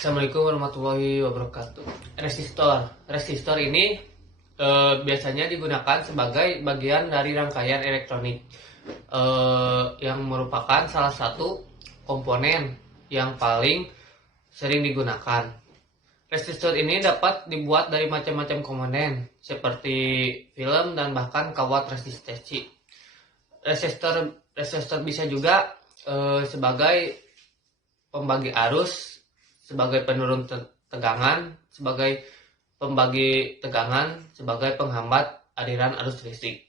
Assalamualaikum warahmatullahi wabarakatuh. Resistor ini biasanya digunakan sebagai bagian dari rangkaian elektronik yang merupakan salah satu komponen yang paling sering digunakan. Resistor ini dapat dibuat dari macam-macam komponen seperti film dan bahkan kawat resistensi. Resistor bisa juga sebagai pembagi arus, sebagai penurun tegangan, sebagai pembagi tegangan, sebagai penghambat aliran arus listrik.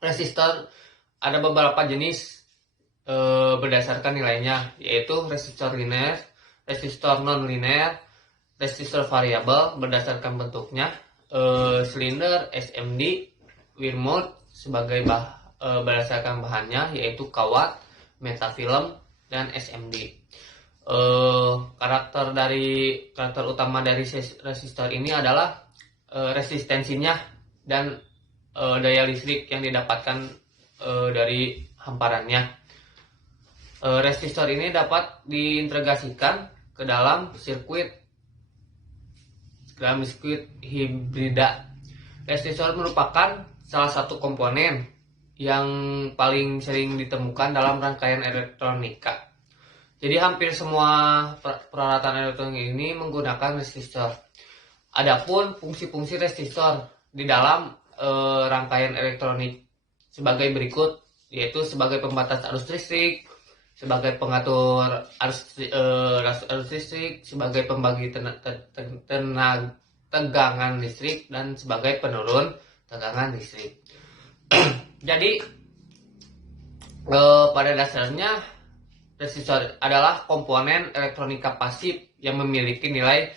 Resistor ada beberapa jenis berdasarkan nilainya, yaitu resistor linear, resistor non-linear, resistor variabel berdasarkan bentuknya, silinder, SMD, wire sebagai berdasarkan bahannya, yaitu kawat, metafilm, dan SMD. Karakter utama dari resistor ini adalah resistensinya dan daya listrik yang didapatkan dari hamparannya. Resistor ini dapat diintegrasikan ke dalam sirkuit hibrida. Resistor merupakan salah satu komponen yang paling sering ditemukan dalam rangkaian elektronika. Jadi hampir semua peralatan elektronik ini menggunakan resistor. Adapun fungsi-fungsi resistor di dalam rangkaian elektronik sebagai berikut, yaitu sebagai pembatas arus listrik, sebagai pengatur arus listrik, sebagai pembagi tegangan listrik, dan sebagai penurun tegangan listrik. Jadi pada dasarnya resistor adalah komponen elektronika pasif yang memiliki nilai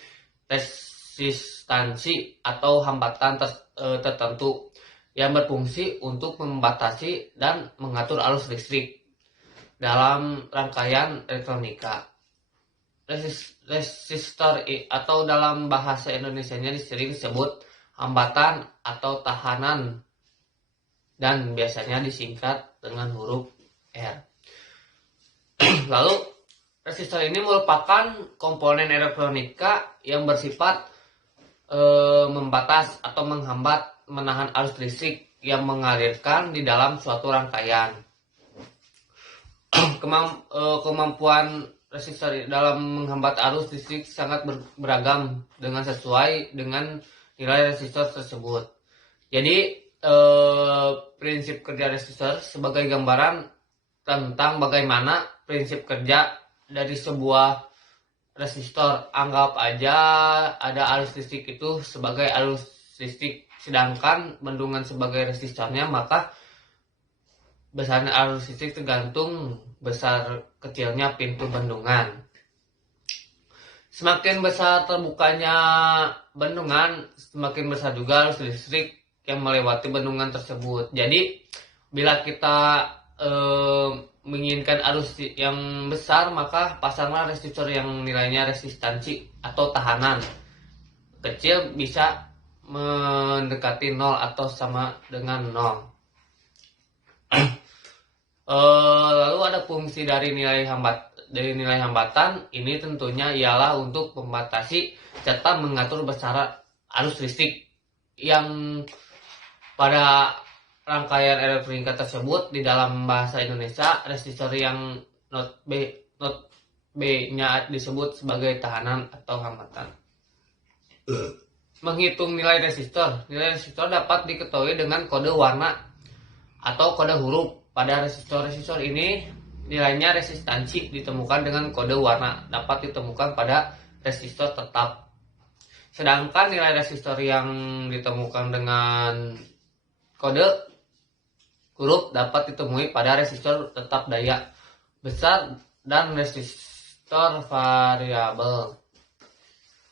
resistansi atau hambatan tertentu yang berfungsi untuk membatasi dan mengatur arus listrik dalam rangkaian elektronika. Resistor atau dalam bahasa Indonesianya sering disebut hambatan atau tahanan, dan biasanya disingkat dengan huruf R. Lalu, resistor ini merupakan komponen elektronika yang bersifat membatas atau menghambat menahan arus listrik yang mengalirkan di dalam suatu rangkaian. Kemampuan resistor dalam menghambat arus listrik sangat beragam dengan sesuai dengan nilai resistor tersebut. Jadi prinsip kerja resistor sebagai gambaran tentang bagaimana prinsip kerja dari sebuah resistor. Anggap aja ada arus listrik itu sebagai arus listrik, sedangkan bendungan sebagai resistornya, maka besarnya arus listrik tergantung besar kecilnya pintu bendungan. Semakin besar terbukanya bendungan, semakin besar juga arus listrik yang melewati bendungan tersebut. Jadi bila kita menginginkan arus yang besar, maka pasanglah resistor yang nilainya resistansi atau tahanan kecil, bisa mendekati 0 atau sama dengan 0. Lalu ada fungsi dari nilai hambatan ini, tentunya ialah untuk membatasi serta mengatur besar arus listrik yang pada rangkaian elektronika tersebut. Di dalam bahasa Indonesia, resistor yang not B-nya disebut sebagai tahanan atau hambatan. Menghitung nilai resistor dapat diketahui dengan kode warna atau kode huruf. Pada resistor ini nilainya resistansi ditemukan dengan kode warna, dapat ditemukan pada resistor tetap. Sedangkan nilai resistor yang ditemukan dengan kode huruf dapat ditemui pada resistor tetap daya besar dan resistor variabel.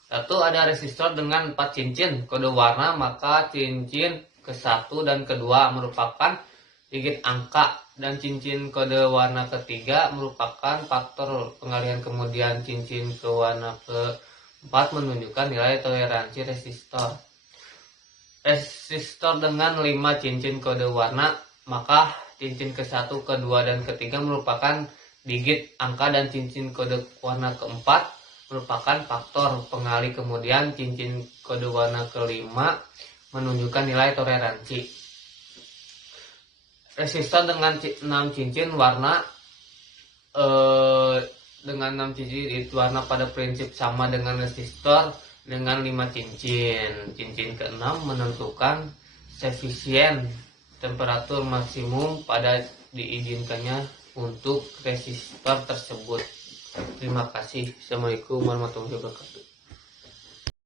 Satu, ada resistor dengan 4 cincin kode warna, maka cincin ke-1 dan ke-2 merupakan digit angka, dan cincin kode warna ketiga merupakan faktor pengalihan. Kemudian cincin ke warna ke-4 menunjukkan nilai toleransi resistor. Resistor dengan 5 cincin kode warna, maka cincin ke-1, ke-2, dan ke-3 merupakan digit angka dan cincin kode warna keempat merupakan faktor pengali, kemudian cincin kode warna kelima menunjukkan nilai toleransi. Resistor dengan 6 cincin warna dengan 6 cincin itu warna pada prinsip sama dengan resistor dengan 5 cincin. Cincin ke-6 menentukan sufficient temperatur maksimum pada diizinkannya untuk resistor tersebut. Terima kasih. Assalamualaikum warahmatullahi wabarakatuh.